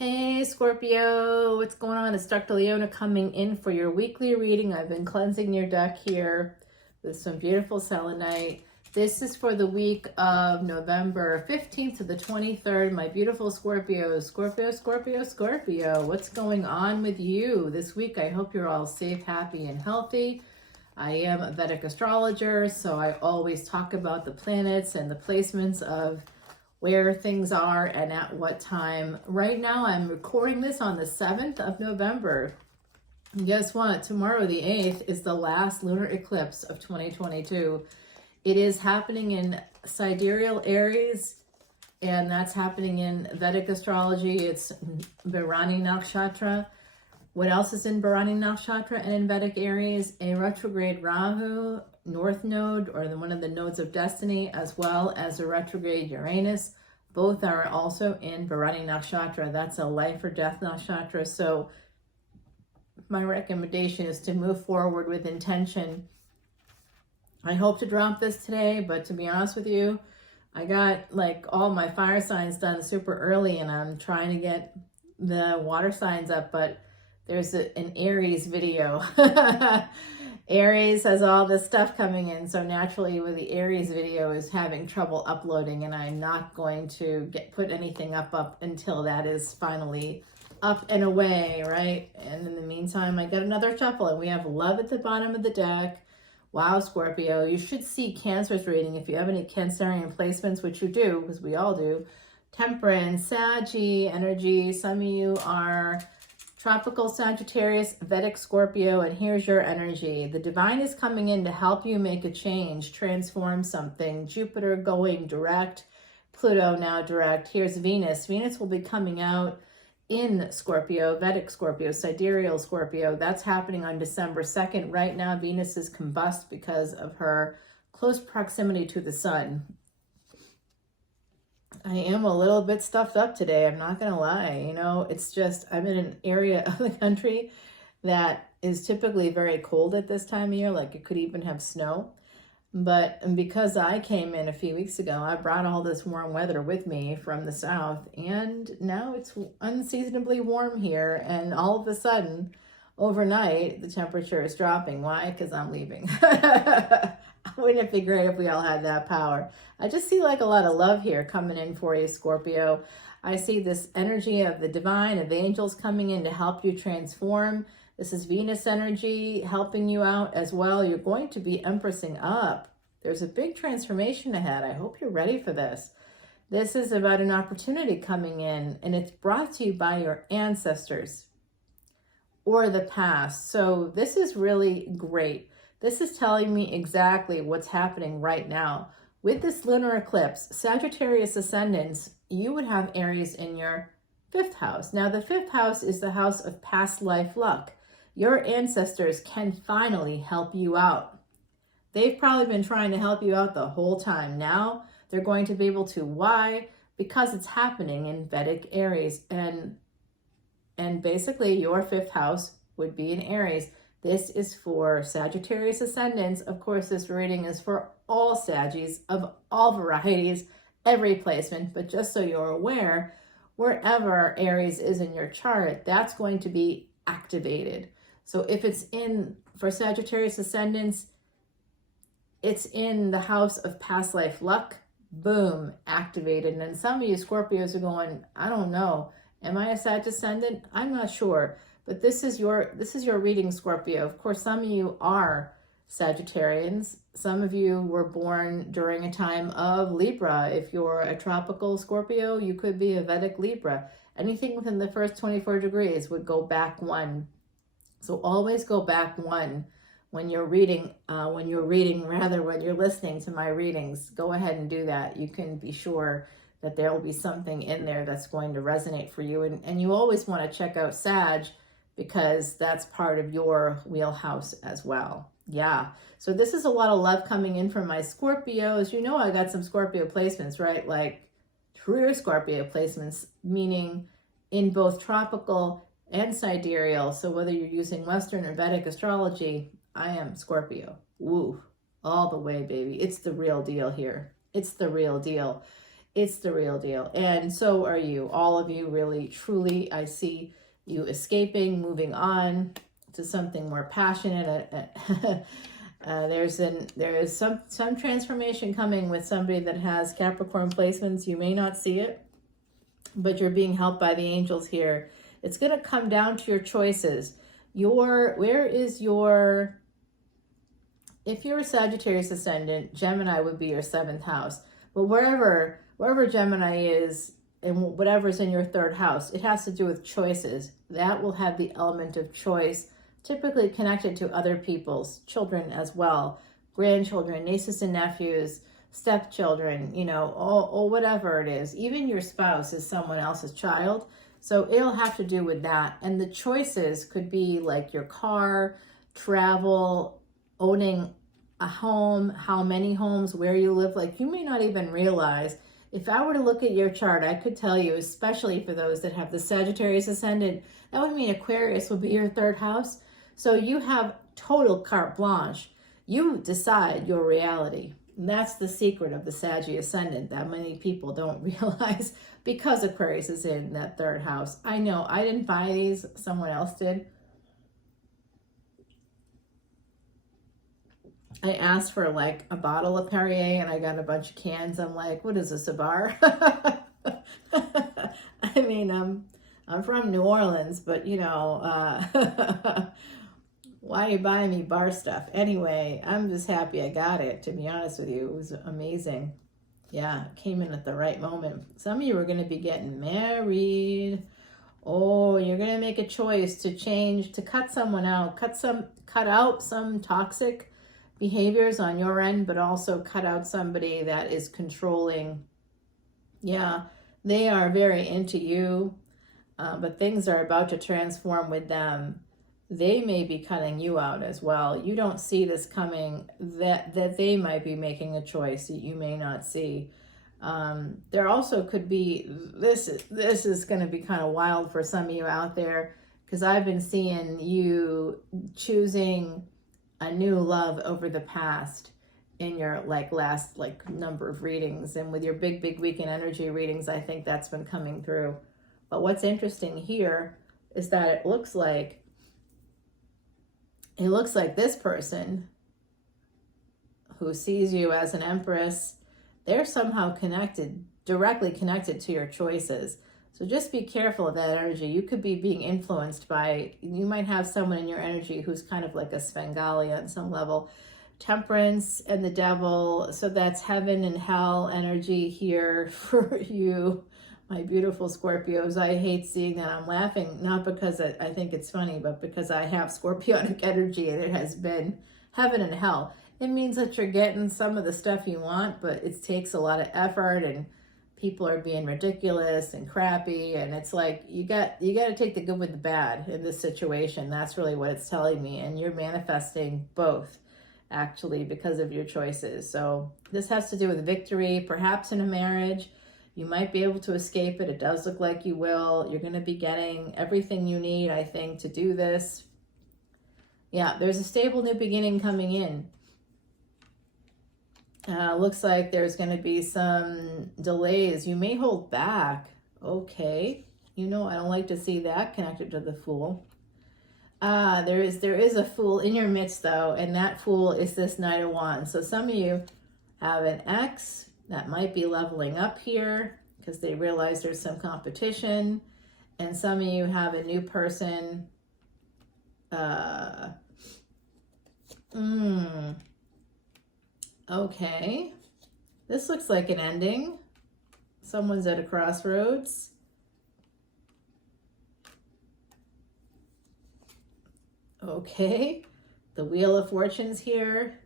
Hey Scorpio, what's going on? It's Dr. Leona coming in for your weekly reading. I've been cleansing your deck here with some beautiful selenite. This is for the week of November 15th to the 23rd. My beautiful Scorpios. Scorpio. What's going on with you this week? I hope you're all safe, happy, and healthy. I am a Vedic astrologer, so I always talk about the planets and the placements of where things are and at what time. Right now, I'm recording this on the 7th of November. And guess what? Tomorrow, the 8th, is the last lunar eclipse of 2022. It is happening in sidereal Aries, and that's happening in Vedic astrology. It's Bharani Nakshatra. What else is in Bharani Nakshatra and in Vedic Aries? A retrograde Rahu, North Node, or one of the nodes of destiny, as well as a retrograde Uranus. Both are also in Bharani Nakshatra. That's a life or death nakshatra. So my recommendation is to move forward with intention. I hope to drop this today, but to be honest with you, I got like all my fire signs done super early, and I'm trying to get the water signs up, but there's an Aries video. Aries has all this stuff coming in, so naturally with the Aries video is having trouble uploading, and I'm not going to put anything up until that is finally up and away, right? And in the meantime, I got another shuffle, and we have love at the bottom of the deck. Wow, Scorpio, you should see Cancer's reading if you have any Cancerian placements, which you do, because we all do. Temperance, Saggy energy. Some of you are Tropical Sagittarius, Vedic Scorpio, and here's your energy. The divine is coming in to help you make a change, transform something. Jupiter going direct, Pluto now direct. Here's Venus. Venus will be coming out in Scorpio, Vedic Scorpio, Sidereal Scorpio. That's happening on December 2nd. Right now, Venus is combust because of her close proximity to the sun. I am a little bit stuffed up today. I'm not going to lie. You know, it's just, I'm in an area of the country that is typically very cold at this time of year. Like it could even have snow. But because I came in a few weeks ago, I brought all this warm weather with me from the south. And now it's unseasonably warm here. And all of a sudden, overnight, the temperature is dropping. Why? Because I'm leaving. Wouldn't it be great if we all had that power? I just see like a lot of love here coming in for you, Scorpio. I see this energy of the divine, of angels coming in to help you transform. This is Venus energy helping you out as well. You're going to be empressing up. There's a big transformation ahead. I hope you're ready for this. This is about an opportunity coming in, and it's brought to you by your ancestors or the past. So this is really great. This is telling me exactly what's happening right now. With this lunar eclipse, Sagittarius ascendants, you would have Aries in your 5th house. Now, the 5th house is the house of past life luck. Your ancestors can finally help you out. They've probably been trying to help you out the whole time. Now, they're going to be able to. Why? Because it's happening in Vedic Aries. And basically, your 5th house would be in Aries. This is for Sagittarius ascendants. Of course, this reading is for all Saggies of all varieties, every placement. But just so you're aware, wherever Aries is in your chart, that's going to be activated. So if it's in, for Sagittarius ascendants, it's in the house of past life luck, boom, activated. And then some of you Scorpios are going, I don't know, am I a Sag ascendant? I'm not sure. But this is your reading, Scorpio. Of course, some of you are Sagittarians. Some of you were born during a time of Libra. If you're a tropical Scorpio, you could be a Vedic Libra. Anything within the first 24 degrees would go back 1. So always go back 1 when you're reading, when you're listening to my readings. Go ahead and do that. You can be sure that there will be something in there that's going to resonate for you. And you always want to check out Sag, because that's part of your wheelhouse as well. Yeah, so this is a lot of love coming in from my Scorpios. You know, I got some Scorpio placements, right? Like true Scorpio placements, meaning in both tropical and sidereal. So whether you're using Western or Vedic astrology, I am Scorpio. Woo, all the way, baby. It's the real deal here. It's the real deal. It's the real deal. And so are you. All of you, really, truly. I see you escaping, moving on to something more passionate. There is some transformation coming with somebody that has Capricorn placements. You may not see it, but you're being helped by the angels here. It's going to come down to your choices. If you're a Sagittarius ascendant, Gemini would be your 7th house. But wherever Gemini is and whatever's in your 3rd house, it has to do with choices. That will have the element of choice, typically connected to other people's children as well, grandchildren, nieces and nephews, stepchildren, or whatever it is. Even your spouse is someone else's child. So it'll have to do with that. And the choices could be like your car, travel, owning a home, how many homes, where you live. Like, you may not even realize. If I were to look at your chart, I could tell you, especially for those that have the Sagittarius ascendant, that would mean Aquarius would be your 3rd house. So you have total carte blanche. You decide your reality. And that's the secret of the Saggy ascendant that many people don't realize, because Aquarius is in that 3rd house. I know I didn't buy these, someone else did. I asked for like a bottle of Perrier and I got a bunch of cans. I'm like, what is this, a bar? I mean, I'm from New Orleans, but why are you buying me bar stuff? Anyway, I'm just happy I got it, to be honest with you. It was amazing. Yeah, it came in at the right moment. Some of you are going to be getting married. Oh, you're going to make a choice to change, to cut someone out, cut out some toxic behaviors on your end, but also cut out somebody that is controlling. Yeah, they are very into you, but things are about to transform with them. They may be cutting you out as well. You don't see this coming, that they might be making a choice that you may not see. There also could be, this is going to be kind of wild for some of you out there, because I've been seeing you choosing a new love over the past in your last number of readings, and with your big weekend energy readings, I think that's been coming through. But what's interesting here is that it looks like this person who sees you as an empress, they're somehow directly connected to your choices. So just be careful of that energy. You could be being influenced by, you might have someone in your energy who's kind of like a Svengali on some level. Temperance and the devil. So that's heaven and hell energy here for you, my beautiful Scorpios. I hate seeing that. I'm laughing, not because I think it's funny, but because I have Scorpionic energy and it has been heaven and hell. It means that you're getting some of the stuff you want, but it takes a lot of effort, and people are being ridiculous and crappy, and it's like you got to take the good with the bad in this situation. That's really what it's telling me, and you're manifesting both, actually, because of your choices. So this has to do with victory, perhaps in a marriage. You might be able to escape it. It does look like you will. You're going to be getting everything you need, I think, to do this. Yeah, there's a stable new beginning coming in. Looks like there's going to be some delays. You may hold back. Okay. I don't like to see that connected to the Fool. There is a Fool in your midst, though, and that Fool is this Knight of Wands. So some of you have an ex that might be leveling up here because they realize there's some competition, and some of you have a new person. Okay, this looks like an ending. Someone's at a crossroads. Okay, the Wheel of Fortune's here,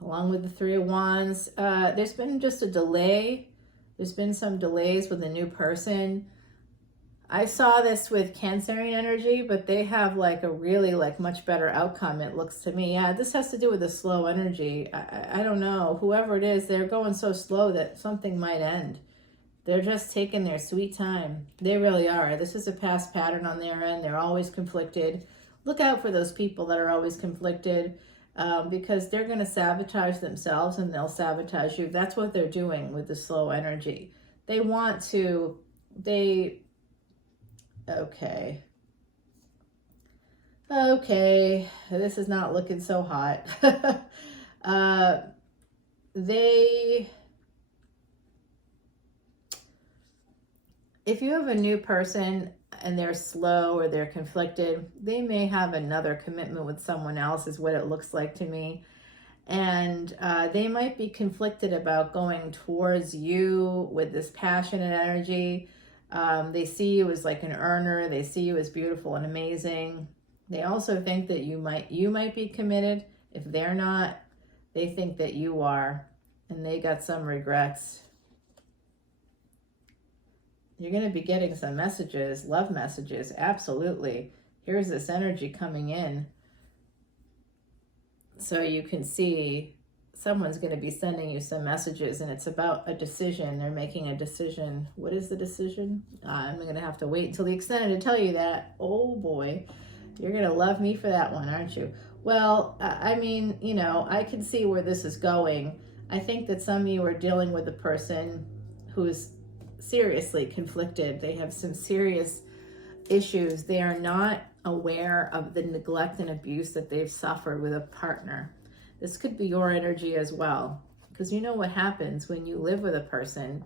along with the Three of Wands. There's been just a delay. There's been some delays with a new person. I saw this with Cancerian energy, but they have a really much better outcome, it looks to me. Yeah, this has to do with the slow energy. I don't know. Whoever it is, they're going so slow that something might end. They're just taking their sweet time. They really are. This is a past pattern on their end. They're always conflicted. Look out for those people that are always conflicted. because they're going to sabotage themselves and they'll sabotage you. That's what they're doing with the slow energy. They want to, okay, this is not looking so hot. If you have a new person and they're slow or they're conflicted, they may have another commitment with someone else, is what it looks like to me. And they might be conflicted about going towards you with this passionate energy. They see you as like an earner. They see you as beautiful and amazing. They also think that you might be committed. If they're not, they think that you are, and they got some regrets. You're going to be getting some messages, love messages, absolutely. Here's this energy coming in. So you can see someone's going to be sending you some messages, and it's about a decision. They're making a decision. What is the decision? I'm going to have to wait until the extended to tell you that. Oh boy, you're going to love me for that one, aren't you? Well, I mean, you know, I can see where this is going. I think that some of you are dealing with a person who's seriously conflicted. They have some serious issues. They are not aware of the neglect and abuse that they've suffered with a partner. This could be your energy as well, because you know what happens when you live with a person.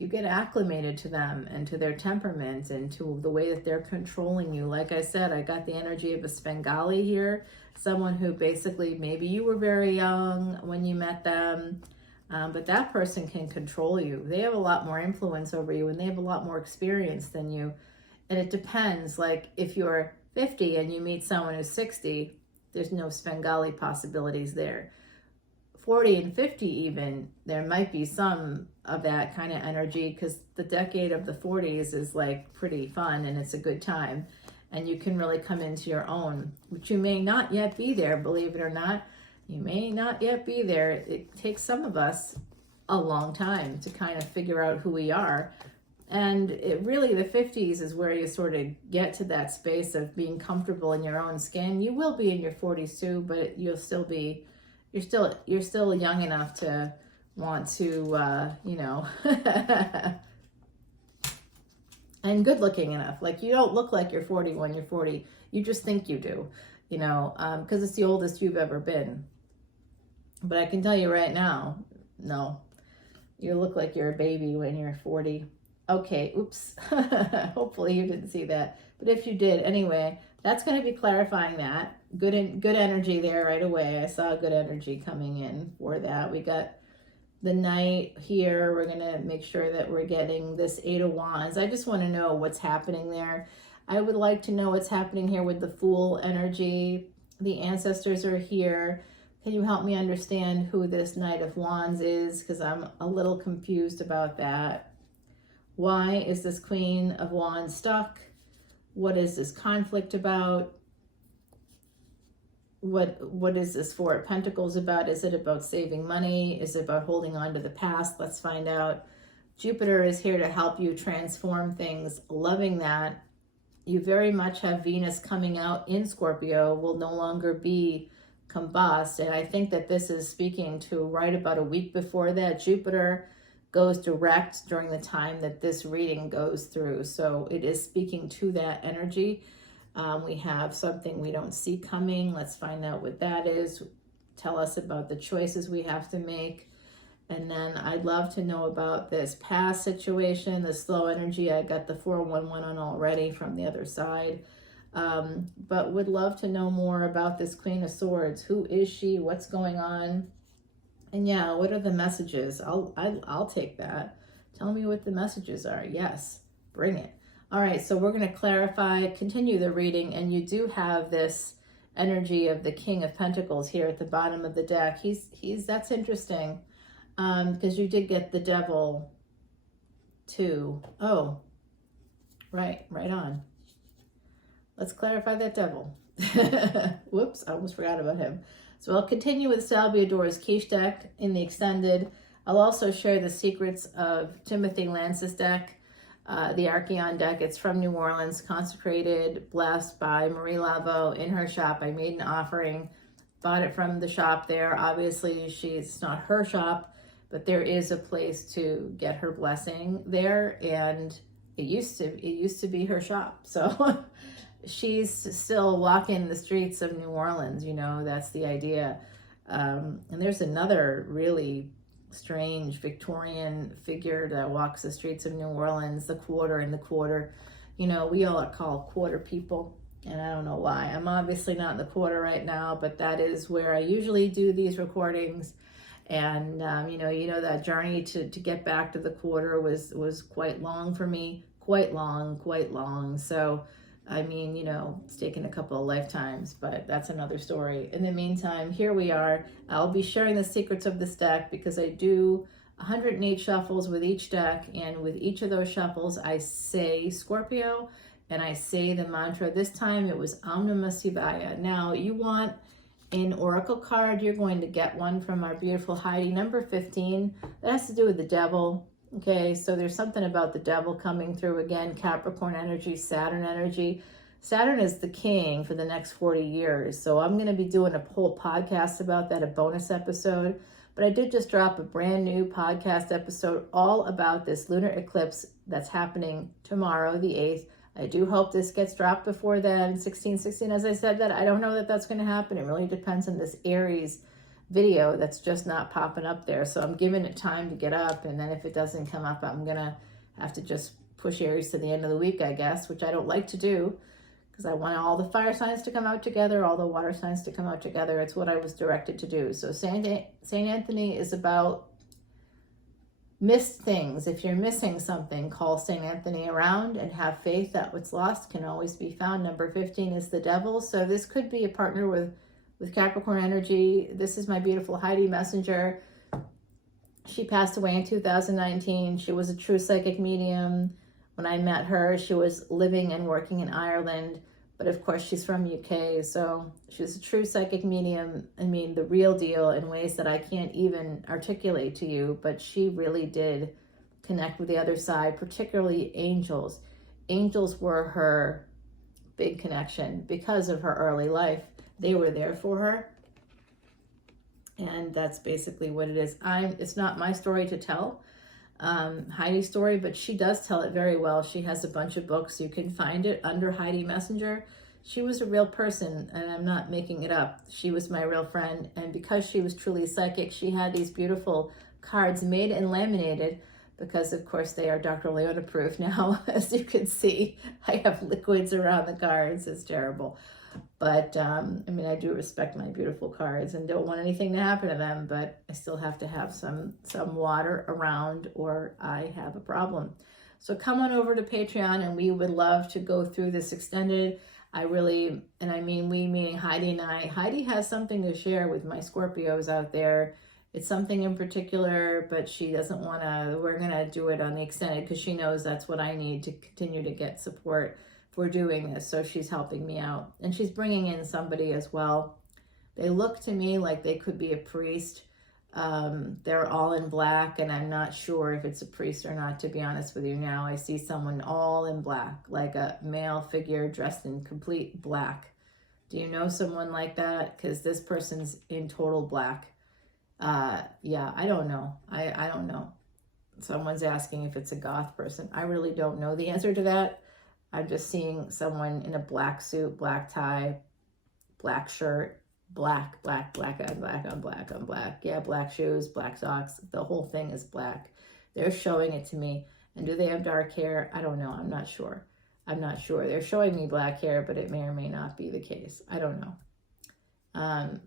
You get acclimated to them and to their temperament and to the way that they're controlling you. Like I said, I got the energy of a Svengali here, someone who basically, maybe you were very young when you met them, but that person can control you. They have a lot more influence over you, and they have a lot more experience than you. And it depends, like if you're 50 and you meet someone who's 60, there's no Svengali possibilities there. 40 and 50 even, there might be some of that kind of energy, because the decade of the 40s is like pretty fun and it's a good time. And you can really come into your own, but you may not yet be there, believe it or not. You may not yet be there. It takes some of us a long time to kind of figure out who we are. And it really, the 50s is where you sort of get to that space of being comfortable in your own skin. You will be in your 40s too, but you'll still be, you're still young enough to want to, you know, and good looking enough. Like you don't look like you're 40 when you're 40. You just think you do, you know, because it's the oldest you've ever been. But I can tell you right now, no, you look like you're a baby when you're 40. Okay, oops. Hopefully you didn't see that. But if you did, anyway, that's going to be clarifying that. Good energy there right away. I saw good energy coming in for that. We got the Knight here. We're going to make sure that we're getting this Eight of Wands. I just want to know what's happening there. I would like to know what's happening here with the Fool energy. The ancestors are here. Can you help me understand who this Knight of Wands is? Because I'm a little confused about that. Why is this Queen of Wands stuck? What is this conflict about? What is this Four of Pentacles about? Is it about saving money? Is it about holding on to the past? Let's find out. Jupiter is here to help you transform things. Loving that. You very much have Venus coming out in Scorpio, will no longer be combust. And I think that this is speaking to right about a week before that. Jupiter goes direct during the time that this reading goes through. So it is speaking to that energy. We have something we don't see coming. Let's find out what that is. Tell us about the choices we have to make. And then I'd love to know about this past situation, the slow energy. I got the 411 on already from the other side. But would love to know more about this Queen of Swords. Who is she? What's going on? And yeah, what are the messages? I'll take that. Tell me what the messages are. Yes, bring it. All right, so we're going to clarify, continue the reading, and you do have this energy of the King of Pentacles here at the bottom of the deck. That's interesting, because you did get the Devil too. Oh, right on. Let's clarify that Devil. Whoops, I almost forgot about him. So I'll continue with Salvador's Quiche deck in the extended. I'll also share the secrets of Timothy Lance's deck, the Archeon deck. It's from New Orleans, consecrated, blessed by Marie Laveau in her shop. I made an offering. bought it from the shop there. Obviously, it's not her shop, but there is a place to get her blessing there, and it used to be her shop. So she's still walking the streets of New Orleans, that's the idea. And there's another really strange Victorian figure that walks the streets of New Orleans, the quarter and the quarter. We all are called quarter people, and I don't know why. I'm obviously not in the quarter right now, but that is where I usually do these recordings. And that journey to get back to the quarter was quite long for me, quite long. So it's taken a couple of lifetimes, but that's another story. In the meantime, here we are. I'll be sharing the secrets of this deck because I do 108 shuffles with each deck, and with each of those shuffles, I say Scorpio, and I say the mantra. This time it was Om Namah Shivaya. Now, you want an oracle card, you're going to get one from our beautiful Heidi, number 15. That has to do with the devil. Okay, so there's something about the devil coming through again, Capricorn energy, Saturn energy. Saturn is the king for the next 40 years. So I'm going to be doing a whole podcast about that, a bonus episode. But I did just drop a brand new podcast episode all about this lunar eclipse that's happening tomorrow, the 8th. I do hope this gets dropped before then, 1616. As I said, that I don't know that that's going to happen. It really depends on this Aries video that's just not popping up there. So I'm giving it time to get up, and then if it doesn't come up, I'm gonna have to just push Aries to the end of the week, I guess, which I don't like to do because I want all the fire signs to come out together, all the water signs to come out together. It's what I was directed to do. So Saint Anthony is about missed things. If you're missing something, call Saint Anthony around and have faith that what's lost can always be found. Number 15 is the devil. So this could be a partner with Capricorn energy. This is my beautiful Heidi Messenger. She passed away in 2019. She was a true psychic medium. When I met her, she was living and working in Ireland, but of course she's from UK, so she was a true psychic medium. The real deal, in ways that I can't even articulate to you, but she really did connect with the other side, particularly angels. Angels were her big connection because of her early life. They were there for her, and that's basically what it is. It's not my story to tell, Heidi's story, but she does tell it very well. She has a bunch of books. You can find it under Heidi Messenger. She was a real person, and I'm not making it up. She was my real friend, and because she was truly psychic, she had these beautiful cards made and laminated, because of course they are Dr. Leona proof now. As you can see, I have liquids around the cards. It's terrible. But I do respect my beautiful cards and don't want anything to happen to them, but I still have to have some water around or I have a problem. So come on over to Patreon, and we would love to go through this extended. We meaning Heidi and I. Heidi has something to share with my Scorpios out there. It's something in particular, but she doesn't want to. We're going to do it on the extended because she knows that's what I need to continue to get support for doing this. So she's helping me out, and she's bringing in somebody as well. They look to me like they could be a priest. They're all in black, and I'm not sure if it's a priest or not, to be honest with you. Now I see someone all in black, like a male figure dressed in complete black. Do you know someone like that? Because this person's in total black. I don't know. I don't know. Someone's asking if it's a goth person. I really don't know the answer to that. I'm just seeing someone in a black suit, black tie, black shirt, black on black. Yeah, black shoes, black socks. The whole thing is black. They're showing it to me. And do they have dark hair? I don't know. I'm not sure. They're showing me black hair, but it may or may not be the case. I don't know.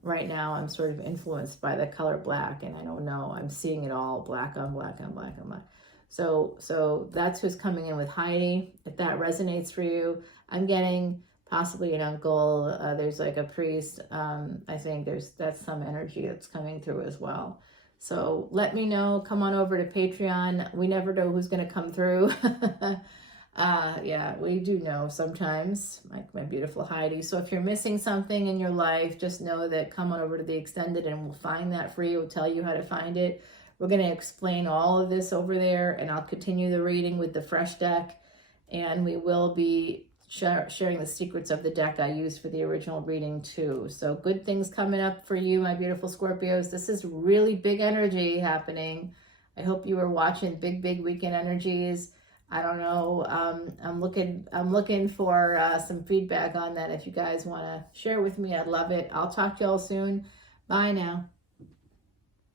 Right now, I'm sort of influenced by the color black, and I don't know. I'm seeing it all black on black on black on black. So that's who's coming in with Heidi. If that resonates for you, I'm getting possibly an uncle. There's like a priest. I think that's some energy that's coming through as well. So let me know. Come on over to Patreon. We never know who's going to come through. Yeah, we do know sometimes, like my beautiful Heidi. So if you're missing something in your life, just know that come on over to the extended and we'll find that for you. We'll tell you how to find it. We're going to explain all of this over there, and I'll continue the reading with the fresh deck, and we will be sharing the secrets of the deck I used for the original reading too. So good things coming up for you, my beautiful Scorpios. This is really big energy happening. I hope you were watching big weekend energies. I don't know. I'm looking for some feedback on that. If you guys want to share with me, I'd love it. I'll talk to y'all soon. Bye now.